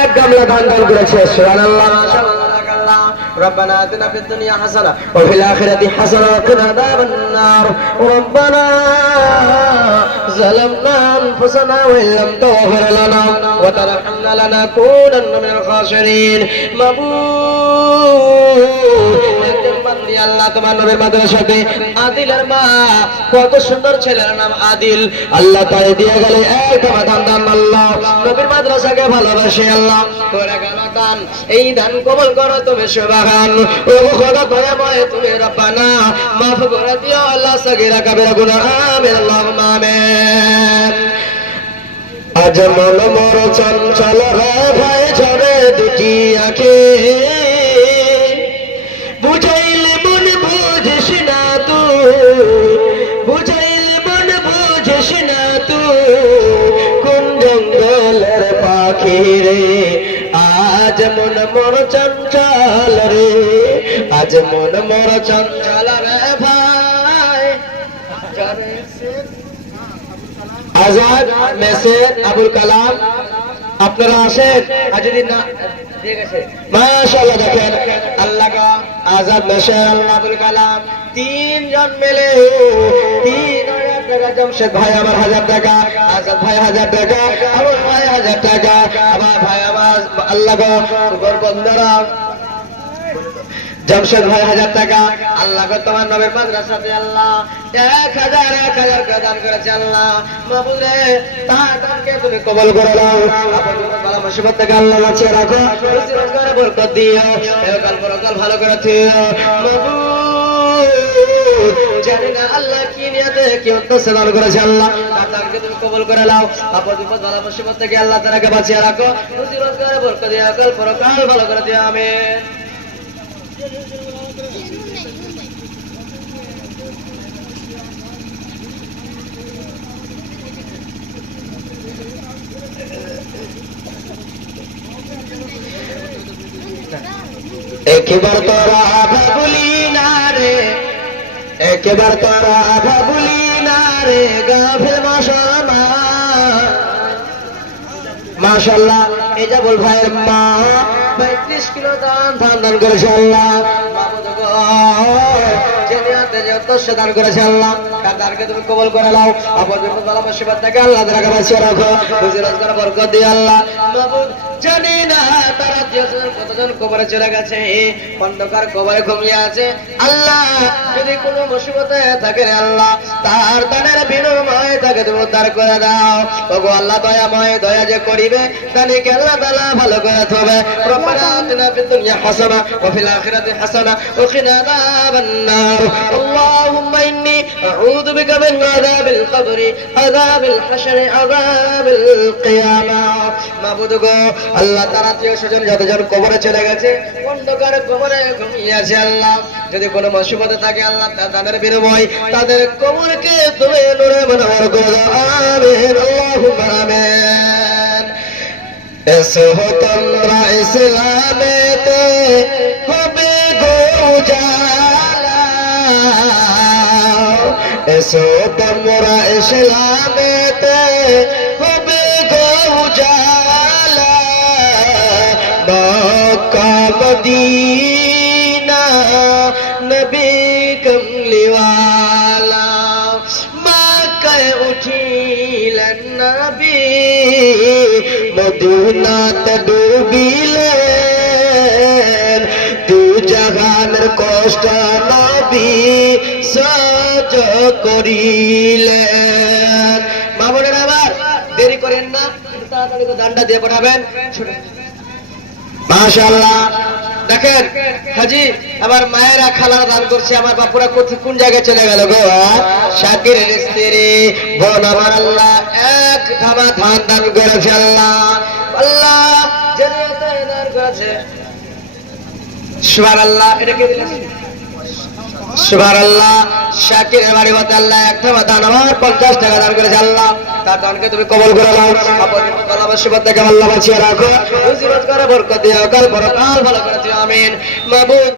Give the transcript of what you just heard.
এক গামলা ধান দান করেছে। সুবহানাল্লাহ, মাশাআল্লাহ, বারাকাল্লাহ। ربنا آتنا في الدنيا حسنة وفي الآخرة حسنة وقنا عذاب النار. ربنا ظلمنا أنفسنا وإن لم تغفر لنا وترحمنا لنكونن من الخاسرين. আল্লাহ তোমার নবীর মাদ্রাসাতে আদিলের মা কত সুন্দর ছেলের নাম আদিল, আল্লাহ তাই দিয়ে গেলে এক দান দান। আল্লাহ নবীর মাদ্রাসাকে ভালোবাসে আল্লাহ করে গেল দান, এই দান কবুল করো তুমি সুবহান। ও খোদা দয়াময় তুমি রব্বানা মাফ করে দিও আল্লাহ সগীরা কবিরা গুনাহ। আমিন আল্লাহুম্মা আমিন। আজ মন মোর চঞ্চল রে ভাই ঝরে দুটি আঁখে, বুঝাইলে মন বুঝিস না তুই, বুঝাইলে মন বুঝিস না তুই, কোন জঙ্গলের পাখি রে। আজ মন মোর চঞ্চল রে, আজ মন মোর চঞ্চল রে ভাই। আজাদ মেসেজ আবুল কালাম আপনারা আসেন। আর যদি না ঠিক আছে মাশাআল্লাহ, দেখেন আল্লাহ কা আজাদ মেসেজ আল্লাহ আবুল কালাম তিনজন মিলে 3000 টাকা। জামশেদ ভাই আমার 1000 টাকা, আজাদ ভাই 1000 টাকা, আবুল ভাই 1000 টাকা। আমার ভাই আমার আল্লাহ কা বন্ধুরা জামশেদ ভাই 1000 টাকা। আল্লাহ গো তোমার নবীর মাদ্রাসাতে আল্লাহ 1000 দান করেছে আল্লাহ। মাবুদে তার দানকে তুমি কবুল করে নাও। ভালো মুসিবত থেকে আল্লাহ বাঁচিয়ে রাখো, রুজি রোজগারে বরকত দিও, এহকাল পরকাল ভালো করে দিও মাবুদ। জানি না আল্লাহ কি নিয়তে কি উদ্দেশ্যে দান করেছে আল্লাহ, তার দানকে তুমি কবুল করে নাও। আপদ বিপদ ভালো মুসিবত থেকে আল্লাহ তাআলাকে বাঁচিয়ে রাখো, রুজি রোজগারে বরকত দিও, এহকাল পরকাল ভালো করে দিও। আমিন। একবার তোরা ভাবলি না রে, একবার তোরা ভাবলি না রে গাফেল মাশাআল্লাহ। এই যে বল ভাইয়ের মা 35 কিলো ধান দান করেছে আল্লাহ। দান করেছে আল্লাহ, তার দানকে তুমি কবুল করে নাও। আপন বিপদ বালা মুসিবত থেকে আল্লাহ তাআলাকে বাঁচিয়ে রাখো, রুজি রোজগার বরকত দিয়ে আল্লাহ। মাবুদ জানি না তারা কতজন কবরে চলে গেছে, অন্ধকার কবরে ঘুমিয়ে আছে আল্লাহ। যদি কোনো মুসিবতে থাকে আল্লাহ, তার দানের বিনিময়ে তাকে তুমি উদ্ধার করে দাও। ওগো আল্লাহ দয়াময়, দয়া যে করিবে তাকে আল্লাহ তাআলা ভালো করে থবে। রব্বানা আতিনা ফিদ দুনিয়া হাসানাহ ওয়া ফিল আখিরাতি হাসানাহ ওয়া কিনা আযাবান নার। اللهم إني أعوذ بك من عذاب القبر عذاب الحشر عذاب القيامة. মাবুদ গো আল্লাহ তার আত্মীয় স্বজন যতজন কবরে চলে গেছে, অন্ধকার কবরে ঘুমিয়ে আছে আল্লাহ, যদি কোনো মুসিবতে থাকে আল্লাহ তার দানের বিনিময় তাদের কবরকে তুমি নূরে মুনাওয়ার করে দাও। আমিন আল্লাহুম্মা আমিন। এসো তোমরা ইসলামেতে হবে গো উজালা, এসো তোমরা ইসলামেতে হবে গো উজালা। মক্কা মদিনা নবী কমলিওয়ালা, মক্কায় উঠিলেন নবী, মদিনাতে ডুবিলেন, দু জাহানের কষ্ট নবী সহ্য করিলেন। মামুনের আবার দেরি করেন না, তাড়াতাড়ি দানটা দিয়ে পাঠাবেন। মাশাআল্লাহ দেখেন হাজি আমার মায়েরা খালারা দান করছে, আমার বাপুরা কোন জায়গায় চলে গেল গো। শাকিরের স্ত্রী বোন আমার আল্লাহ এক খাবা ধান দান করেছে আল্লাহ। আল্লাহ জানিয়াতে দান করেছে সুবহানাল্লাহ। এটা কে দিলেন? সুবহানাল্লাহ। শাকিরের বাড়ি হতে আল্লাহ এক খাবা ধান আমার 50 টাকা দান করেছে আল্লাহ, তার দানকে তুমি কবুল করে নাও। আপনি ভালো মুসিবত থেকে আল্লাহ বাঁচিয়ে রাখো, রুজি রোজগারে বরকত দিও, কাল পরকাল ভালো করে দিও। আমিন মাবুদ।